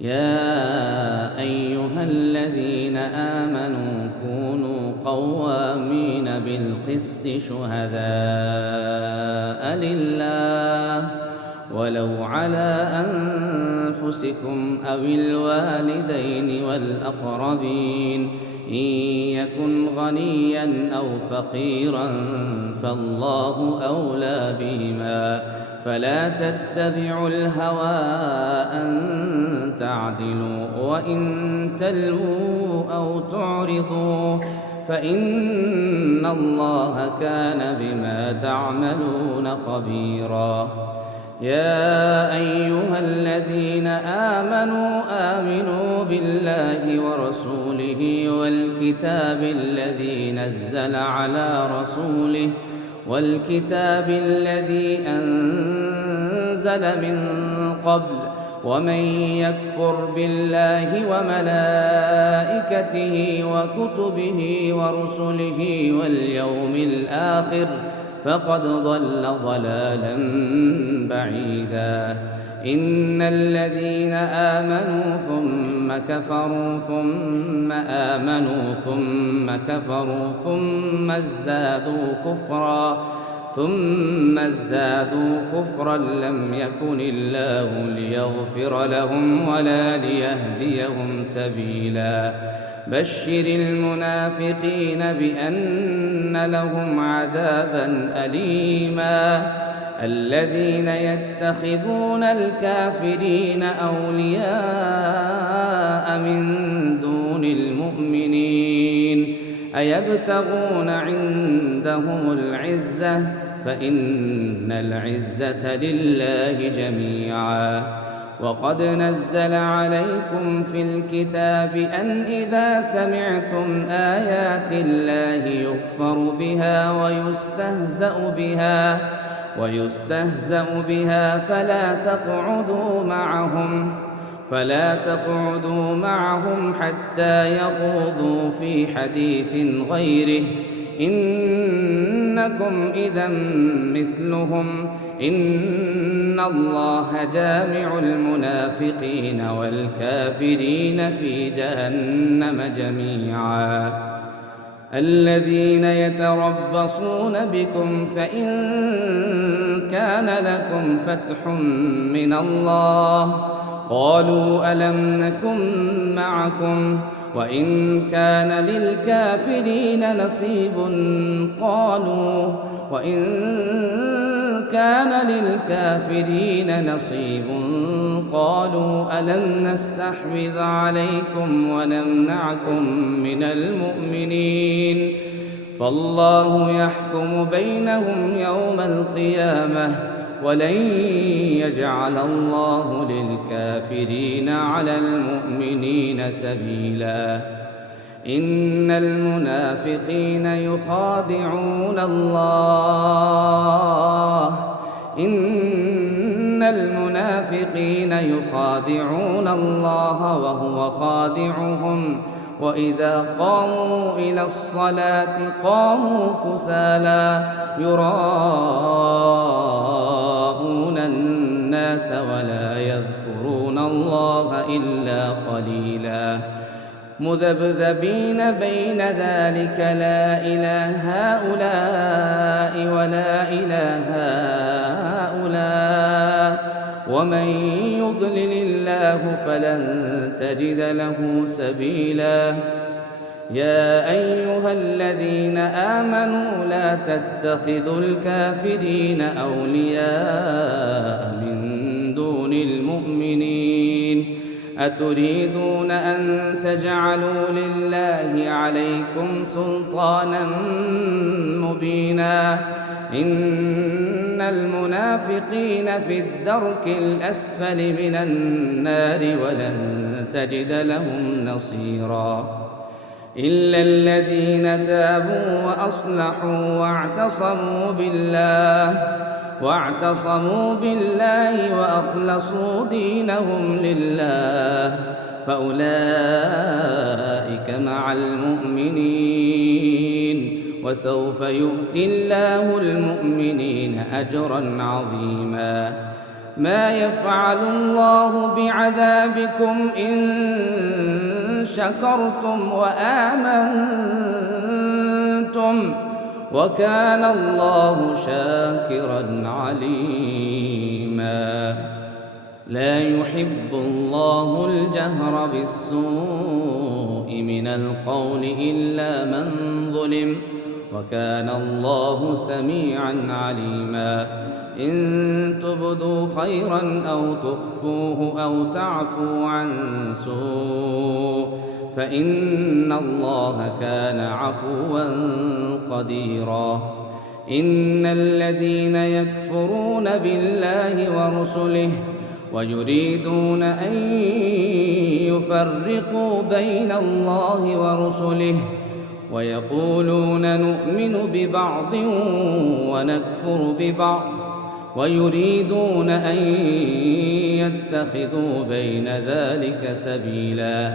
يا أيها الذين آمنوا كونوا قوامين بالقسط شهداء لله ولو على أنفسكم أو الوالدين والأقربين إن يكن غنيا أو فقيرا فالله أولى بهما فلا تتبعوا الهوى أن تعدلوا وإن تلووا أو تعرضوا فإن الله كان بما تعملون خبيرا. يا أيها الذين آمنوا آمنوا بالله ورسوله والكتاب الذي نزل على رسوله والكتاب الذي أنزل من قبل ومن يكفر بالله وملائكته وكتبه ورسله واليوم الآخر فقد ضل ضلالا بعيدا. إن الذين آمنوا ثم كفروا ثم آمنوا ثم كفروا ثم ازدادوا كفرا لم يكن الله ليغفر لهم ولا ليهديهم سبيلا. بشر المنافقين بأن لهم عذابا أليما. الذين يتخذون الكافرين أولياء من دون المؤمنين أيبتغون عندهم العزة فإن العزة لله جميعا. وقد نزل عليكم في الكتاب أن إذا سمعتم آيات الله يكفر بها ويستهزأ بها فلا تقعدوا معهم حتى يخوضوا في حديث غيره إنكم إذا مثلهم إن الله جامع المنافقين والكافرين في جهنم جميعا. الذين يتربصون بكم فإن كان لكم فتح من الله قالوا ألم نكن معكم وإن كان للكافرين نصيب قالوا ألم نستحوذ عليكم ونمنعكم من المؤمنين فالله يحكم بينهم يوم القيامة ولن يجعل الله للكافرين على المؤمنين سبيلا. إن المنافقين يخادعون الله وهو خادعهم وإذا قاموا إلى الصلاة قاموا كسالى يراءون الناس ولا يذكرون الله إلا قليلا. مذبذبين بين ذلك لا إله هؤلاء ولا إله هؤلاء ومن يضلل الله فلن تجد له سبيلا. يا أيها الذين آمنوا لا تتخذوا الكافرين أولياء من دون المؤمنين أتريدون أن تجعلوا لله عليكم سلطانا مبينا. إن المنافقين في الدرك الأسفل من النار ولن تجد لهم نصيرا. إلا الذين تابوا وأصلحوا واعتصموا بالله وأخلصوا دينهم لله فأولئك مع المؤمنين وسوف يؤتي الله المؤمنين أجرا عظيما. ما يفعل الله بعذابكم إن شكرتم وآمنتم وكان الله شاكرا عليما لا يحب الله الجهر بالسوء من القول إلا من ظلم وكان الله سميعا عليما إن تبدوا خيرا أو تخفوه أو تعفوا عن سوء فإن الله كان عفوا قديرا إن الذين يكفرون بالله ورسله ويريدون أن يفرقوا بين الله ورسله ويقولون نؤمن ببعض ونكفر ببعض ويريدون أن يتخذوا بين ذلك سبيلا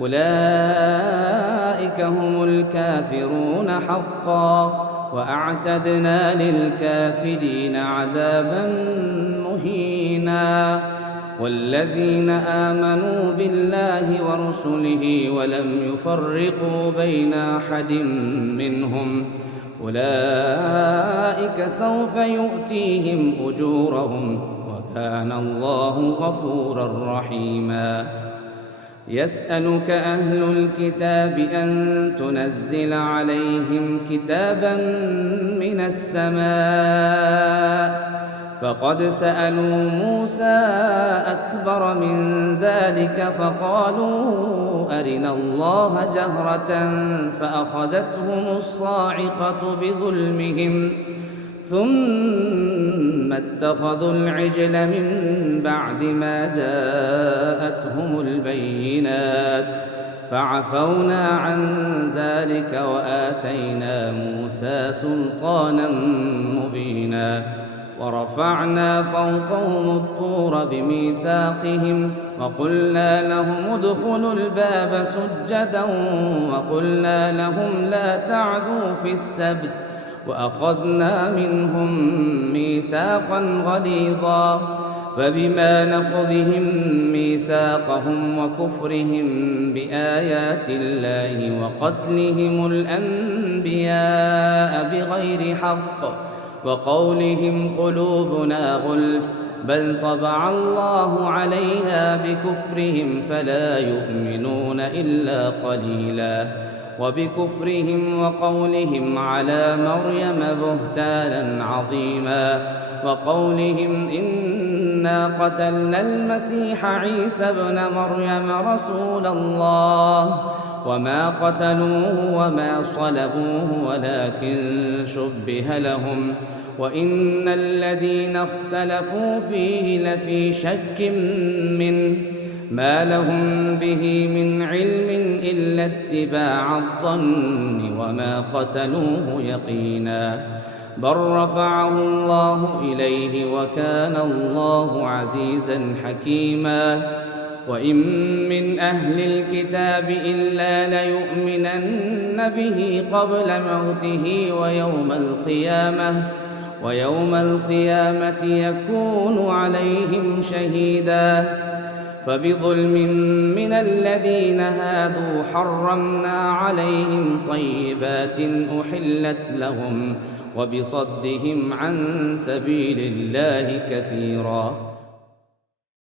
أولئك هم الكافرون حقا وأعتدنا للكافرين عذابا مهينا والذين آمنوا بالله ورسله ولم يفرقوا بين أحد منهم أولئك سوف يؤتيهم أجورهم وكان الله غفورا رحيما يسألك أهل الكتاب أن تنزل عليهم كتابا من السماء فقد سألوا موسى أكبر من ذلك فقالوا أرنا الله جهرة فأخذتهم الصاعقة بظلمهم ثم اتخذوا العجل من بعد ما جاءتهم البينات فعفونا عن ذلك وآتينا موسى سلطانا مبينا ورفعنا فوقهم الطور بميثاقهم وقلنا لهم ادخلوا الباب سجدا وقلنا لهم لا تعدوا في السبت وأخذنا منهم ميثاقا غليظا فبما نقضهم ميثاقهم وكفرهم بآيات الله وقتلهم الأنبياء بغير حق وقولهم قلوبنا غلف بل طبع الله عليها بكفرهم فلا يؤمنون إلا قليلا وبكفرهم وقولهم على مريم بهتانا عظيما وقولهم إنا قتلنا المسيح عيسى ابن مريم رسول الله وما قتلوه وما صلبوه ولكن شبه لهم وإن الذين اختلفوا فيه لفي شك منه ما لهم به من علم إلا اتباع الظن وما قتلوه يقينا بل رفعه الله إليه وكان الله عزيزا حكيما وإن من أهل الكتاب إلا ليؤمنن به قبل موته ويوم القيامة يكون عليهم شهيدا فبظلم من الذين هادوا حرمنا عليهم طيبات أحلت لهم وبصدهم عن سبيل الله كثيرا